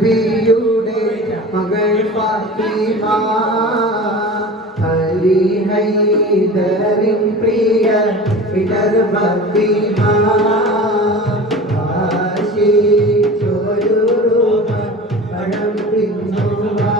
നബിയുടെ മകൾ ഫാത്തിമ അലി ഹൈദറിൻ പ്രിയ ഇടർ ഫാത്തിമ ആശിച്ചൊരു പണം പിന്നുവാ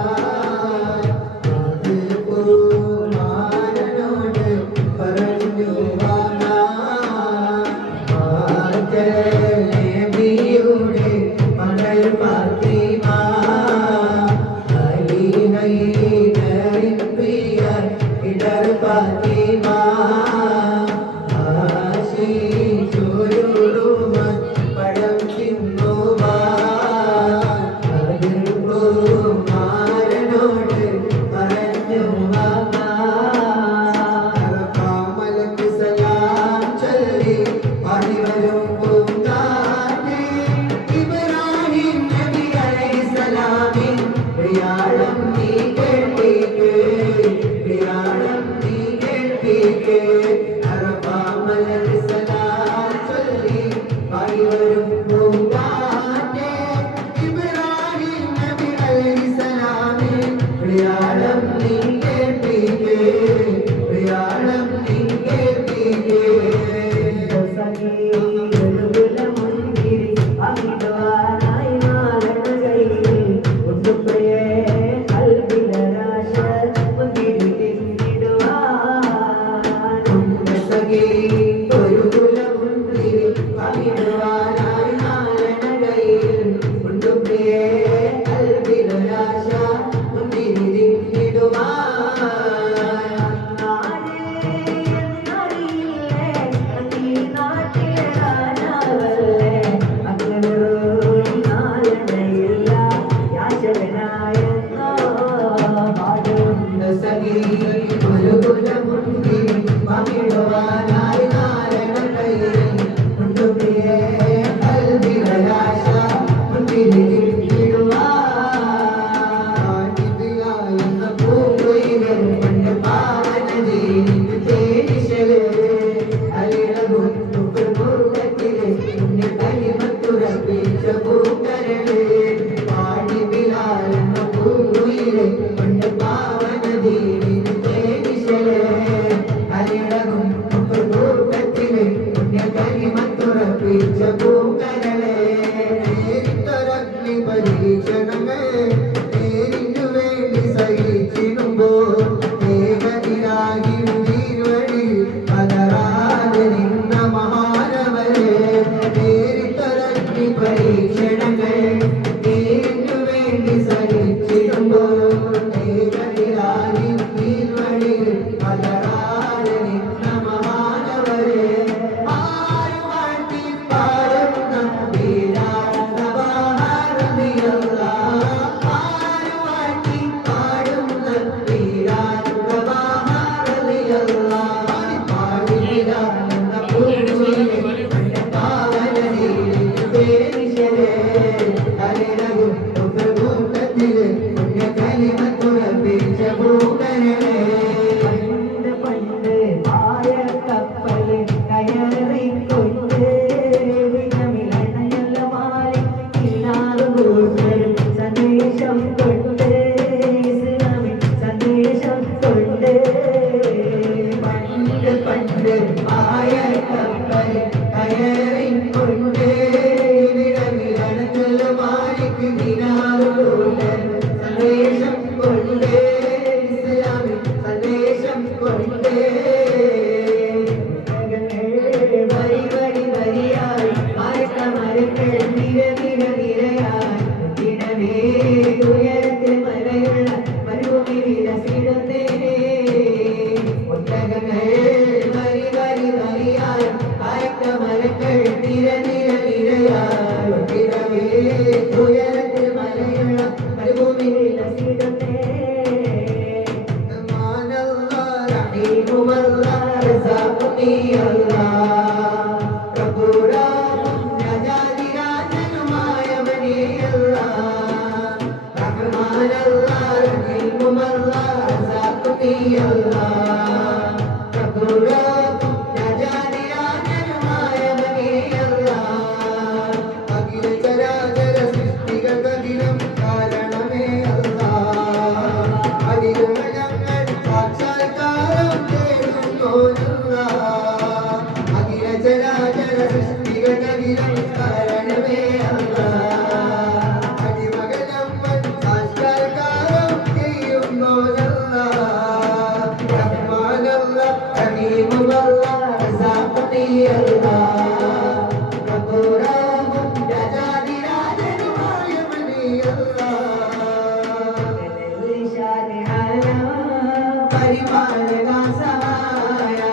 परिवार का सहाया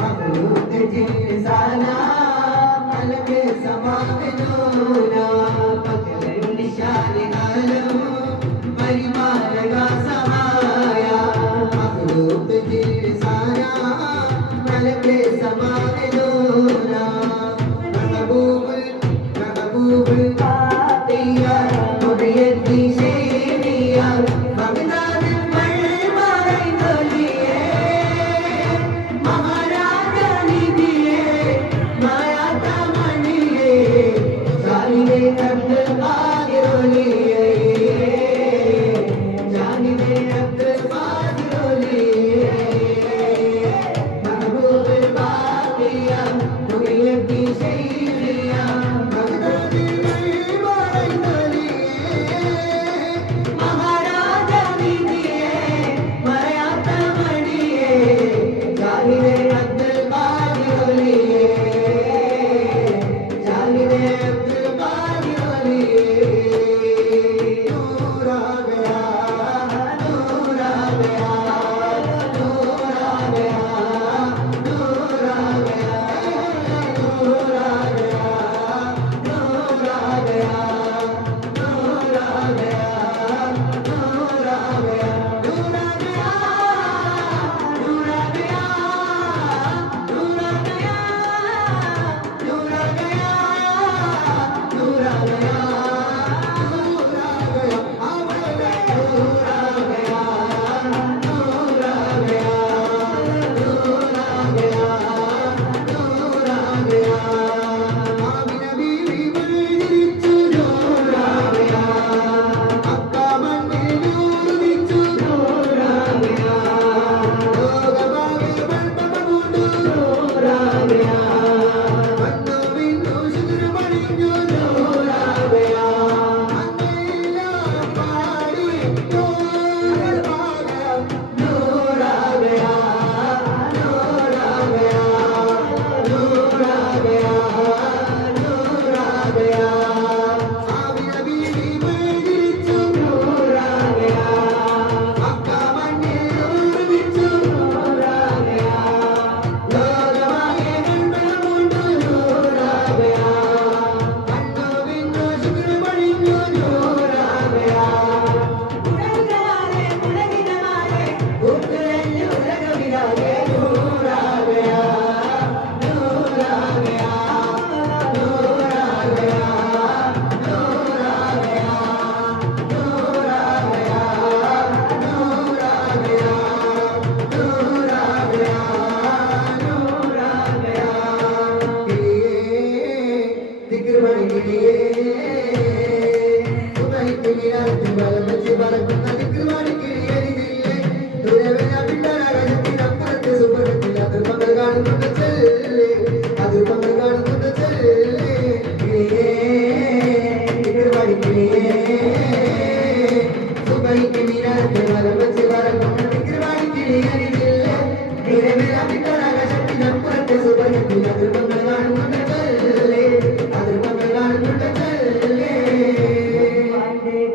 मखलूक जिनसाना मल के समान नूरा पगल निशान आलम परिवार का सहाया मखलूक जिनसाना मल के समान नूरा महबूब पातिया मुरियती शेरिया बगदाद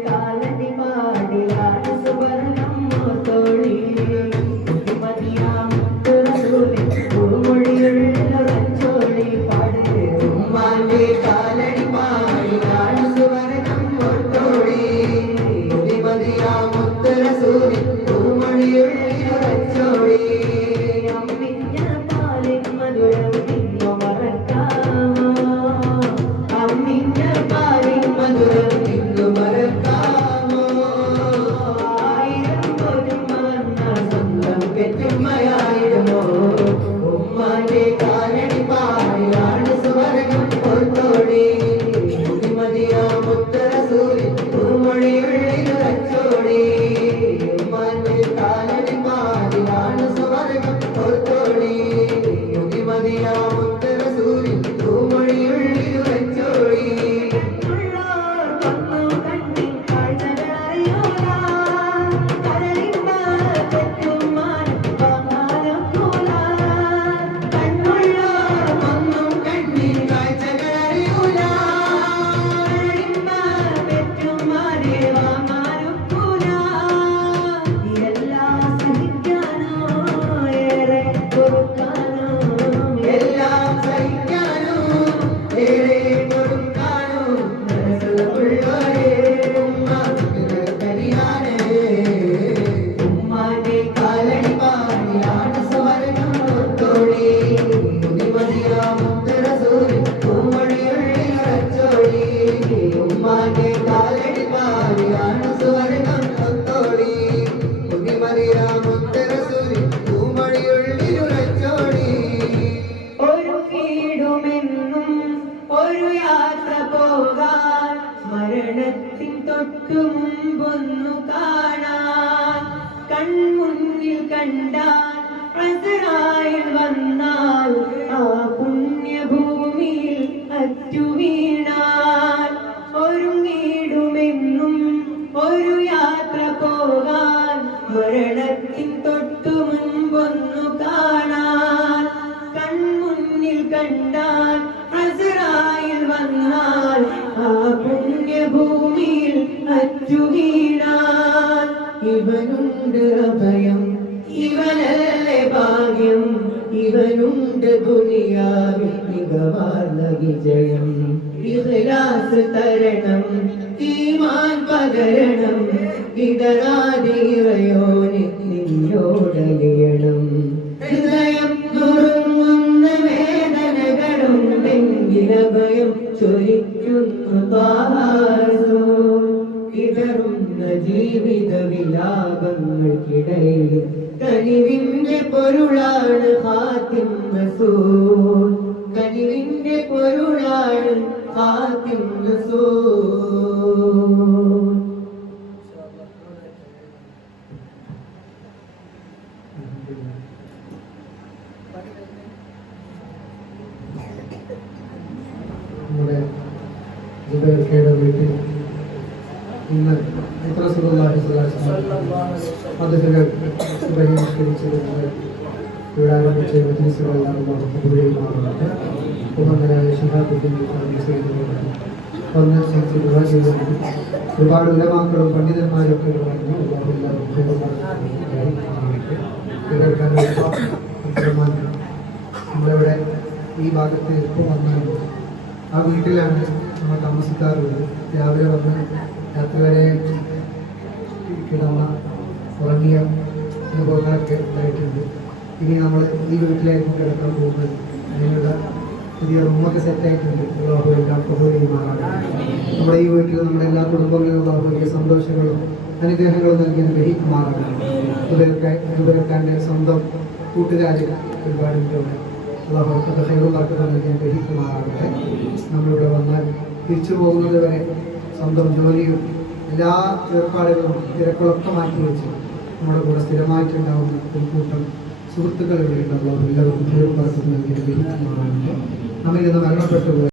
കാലടി പാടിലാണ് സുബർ തൊട്ടു മുമ്പൊന്നു കാണാൻ കൺമുന്നിൽ കണ്ടാൽ അസ്റായിൽ വന്നാൽ ആ പുണ്യഭൂമിയിൽ അറ്റുവീണാൽ ഒരുങ്ങിടുമെന്നും ഒരു യാത്ര പോകാൻ മരണത്തിൻ തൊട്ടു മുൻപൊന്നു കാണാൻ കൺമുന്നിൽ കണ്ടാൽ അസ്റായിൽ വന്നാൽ ആ പുണ്യഭൂമിയിൽ അറ്റുവീണാൽ ഇവനുണ്ട് അഭയം ഇവനല്ലേ ഭാഗ്യം ഇവനുണ്ട് ദുനിയാവിൽ മികവാർന്ന വിജയം ഇഖ്ലാസ് തരണം ഈമാൻ പകരണം ഇടറാതെ ഇറയോനെ നിന്നോടലിയണം ഹൃദയം നുറുങ്ങുന്ന വേദനകളുണ്ടെങ്കിൽ അഭയം ചൊരിക്കുന്നു താഹാരസൂൽ ഇടറുന്ന ജീവിത വിലാപങ്ങൾക്കിടയിൽ കനിവിന്റെ പൊരുളാണ് ഖാതിം റസൂൽ കനിവിന്റെ പൊരുളാണ് ഖാതിം റസൂൽ നമ്മുടെ ജുബൈർക്കയുടെ വീട്ടിൽ ഇന്ന് റസൂലുള്ളാഹി സ്വല്ലല്ലാഹു അലൈഹി വസല്ലം അദ്ദേഹം ബഹിഷ്കരിച്ചതുകൊണ്ട് ഇവിടെ ആരംഭിച്ച മജ്‌ലിസുകളെല്ലാം കബൂലാകുമാറാകട്ടെ. ബഹുമാനനായ ശിഹാബുദ്ദീൻ ഒരുപാട് ഉലമാക്കളും പണ്ഡിതന്മാരും ഒക്കെ പറഞ്ഞു നമ്മളിവിടെ ഈ ഭാഗത്ത് എപ്പോൾ വന്നാലും ആ വീട്ടിലാണ് നമ്മൾ താമസിക്കാറുള്ളത്. രാവിലെ വന്ന് രാത്രി വരെ കിടന്ന ഉറങ്ങിയ അനുഭവങ്ങളൊക്കെ ഉണ്ടായിട്ടുണ്ട്. ഇനി നമ്മൾ ഈ വീട്ടിലായിരിക്കും കിടക്കാൻ പോകുന്നത്. അതിനുള്ള പുതിയ റൂമൊക്കെ സെറ്റായിട്ടുണ്ട്. നമ്മുടെ ഈ വീട്ടിൽ നമ്മുടെ എല്ലാ കുടുംബങ്ങളിലും വലിയ സന്തോഷങ്ങളും അനുഗ്രഹങ്ങളും നൽകിയത് ഗ്രഹിക്കുമാറാകണം. ജുബൈർഖാൻ്റെ സ്വന്തം കൂട്ടുകാരിൽ ഒരുപാട് ഉണ്ട്. അള്ളാഹുവർക്കൊക്കെ ഹൈറുമാർക്കൊക്കെ നൽകിയാൽ ഗ്രഹിക്കുമാറാകട്ടെ. നമ്മളിവിടെ വന്നാൽ തിരിച്ചു പോകുന്നത് വരെ സ്വന്തം ജോലിയും എല്ലാ ഏർപ്പാടുകളും തിരക്കുകളൊക്കെ മാറ്റി വെച്ച് നമ്മുടെ കൂടെ സ്ഥിരമായിട്ടുണ്ടാകുന്ന ഒരു കൂട്ടം സുഹൃത്തുക്കൾ ഇവിടെ ഉണ്ടാകും. എല്ലാവർക്കും ഹൈറുമാർക്കൊക്കെ നൽകിയാൽ ഗ്രഹിക്കുമാറാകട്ടെ. നമ്മളിന്ന് മരണപ്പെട്ടു